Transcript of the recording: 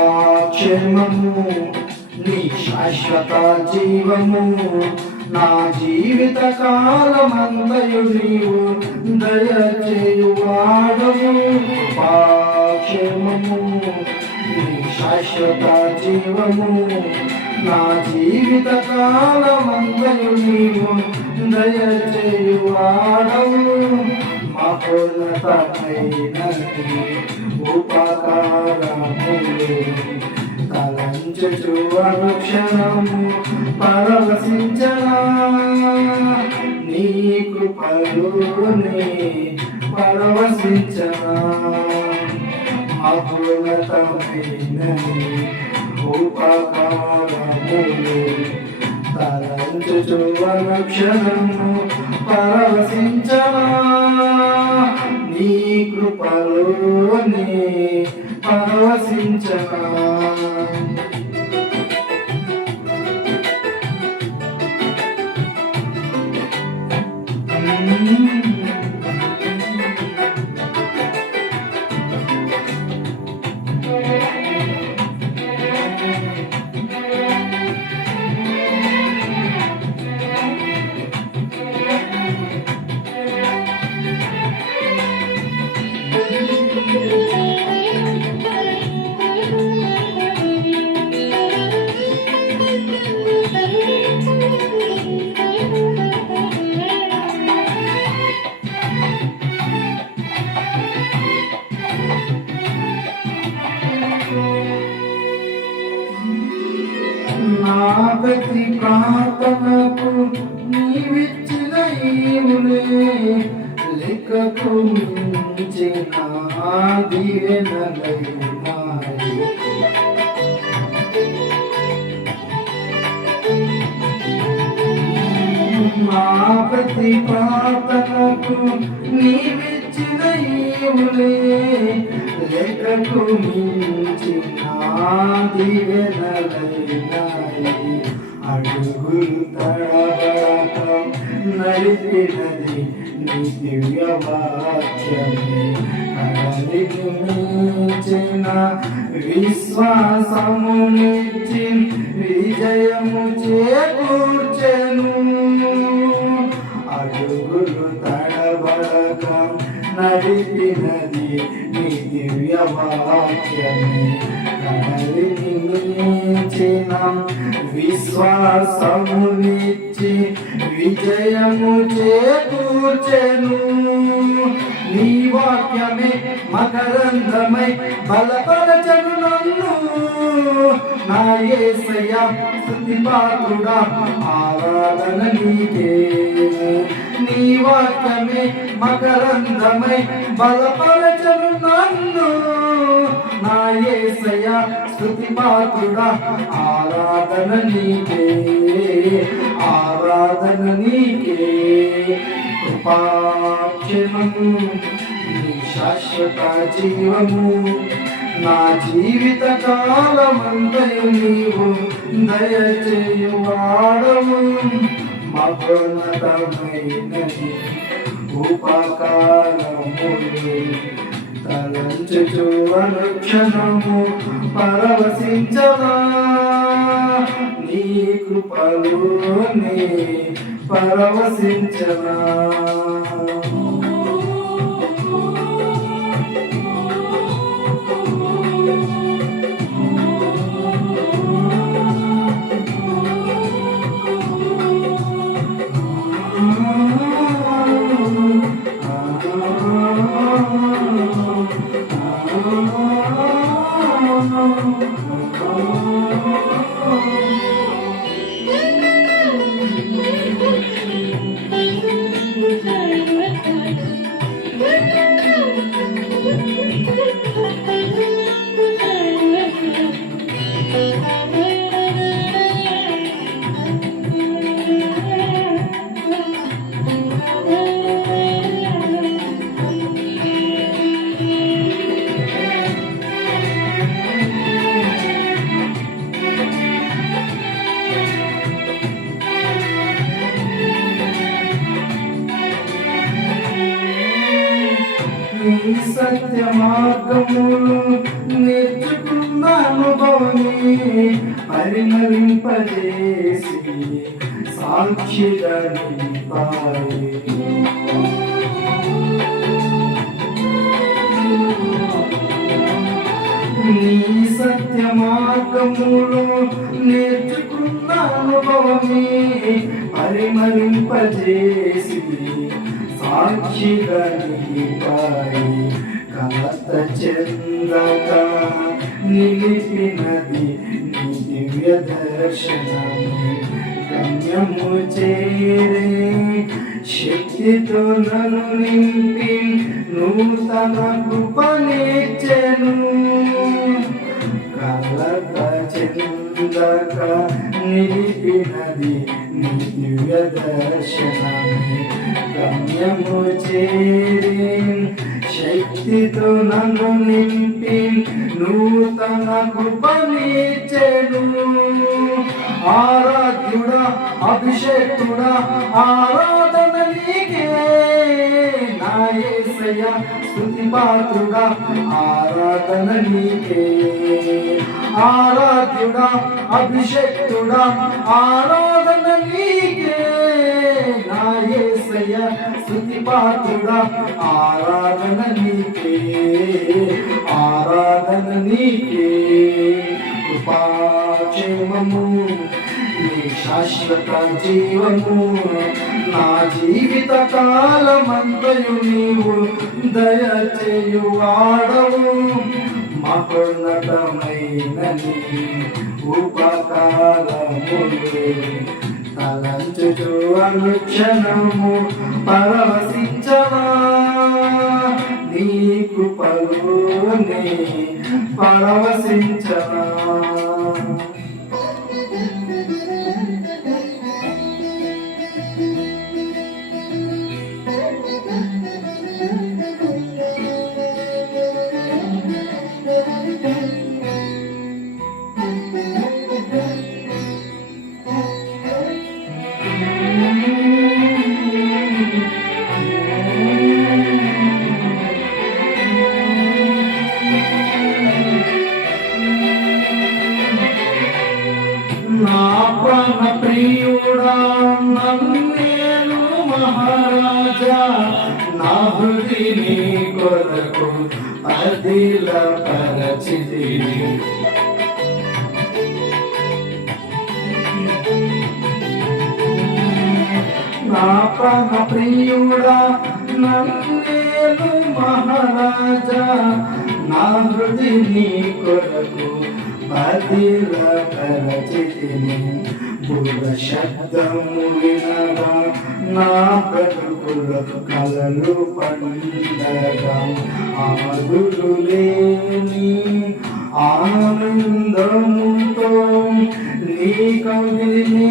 కృపాక్షేమము నీ శాశ్వత జీవము నా జీవిత కాలమంతయు నీవు దయచేయువాడము కృపాక్షేమము నీ శాశ్వత జీవము నా జీవిత కాలమంతయు నీవు దయచేయువాడము మహోన్నతమైనది ఉపకారము తలంచుచు అనుక్షణం పరవశించనా? నీ కృపలోనే పరవశించనా? మహోన్నతమైనది ఉపకారములు తలంచుచు అనుక్షణము పరవశించనా? నీ కృపలోనే పరవశించనా? ప్రతి ప్రార్థనకు నీవిచ్చిన ఈవులే లెక్కకు మించిన దీవెనలైనాయి నా ప్రతి ప్రార్థనకు నీవిచ్చిన ఈవులే లెక్కకు మించిన దీవెనలైనాయి అడుగులు తడబడక నడిపినది నీ దివ్య వాక్యమే కడలికి మించిన విశ్వాసమునిచ్చి విజయము చేకూర్చెను అడుగులు తడబడక నడిపినది నీ దివ్య వాక్యమే కడలిని మించిన విశ్వాసమునిచ్చి విజయము చేకూర్చెను. నీ వాక్యమే మకరంధ్రమై బలపరచను నన్ను. నా ఏసయ్య స్తుతి పాత్రుడా ఆరాధన నీకే. నీ వాక్యమే మకరంధమై బలపరచను నన్ను. నా ఏసయ స్థుతి పాత్రుడా ఆరాధన నీకే ఆరాధన నీకే. కృపాక్షణము నీ శాశ్వత జీవము నా జీవిత కాలమంతయు నీవు దయచేయువాడము. మగోన్నతమైనది ఉపకారములు తలంచుచు అనుక్షణము పరవశించవా నీ కృపలోనే పరవశించవా సత్య మార్గములు నేర్చుకున్న అనుభవమే పరిమళింపజేసి సాక్షిగా నీ సత్య మార్గములు నేర్చుకున్న అనుభవమే పరిమళింపజేసి సాక్షిగా నిలిపాయి కలత నిలిపినది నీ దివ్య దర్శనమే గమ్యము చేరే శక్తితో నన్ను నింపి నూతన కృపనిచ్చెను కలత చెందక నిలిపినది దివ్య దర్శనమే గమ్యము చేరి శక్తితో నన్ను నింపి నూతన కృపనిచ్చెను ఆరాధ్యుడా అభిషేకుడా ఆరాధన నీకే నా స్థుతి పాత్రుడా ఆరాధన నీకే. ఆరాధ్యుడా అభిషక్తుడా ఆరాధన నీకే. నా యేసయ్య పాత్రుడా ఆరాధన నీకే. ఆరాధన నీకే. కృపాక్షేమము నీ శాశ్వత జీవము నా జీవిత కాలమంతయు నీవు దయచేయు వాడవు. మహోన్నతమైన నీ ఉపకారములు. తలంచుచు అనుక్షణము పరవశించవా? నీ కృపలోనే పరవశించవా? నా ప్రాణ ప్రియుడా నన్నేలు మహారాజా నా హృదిని కొరకు అదిల పరచితిని నా ప్రాణ ప్రియుడా నన్నేలు మహారాజా నా హృదిని కొరకు పదిల పరచితిని బుధ శబ్దము వినగా నా బ్రతుకులకు కలలు పండగా. ఆదులు లేని ఆనందముతో నీ కవిని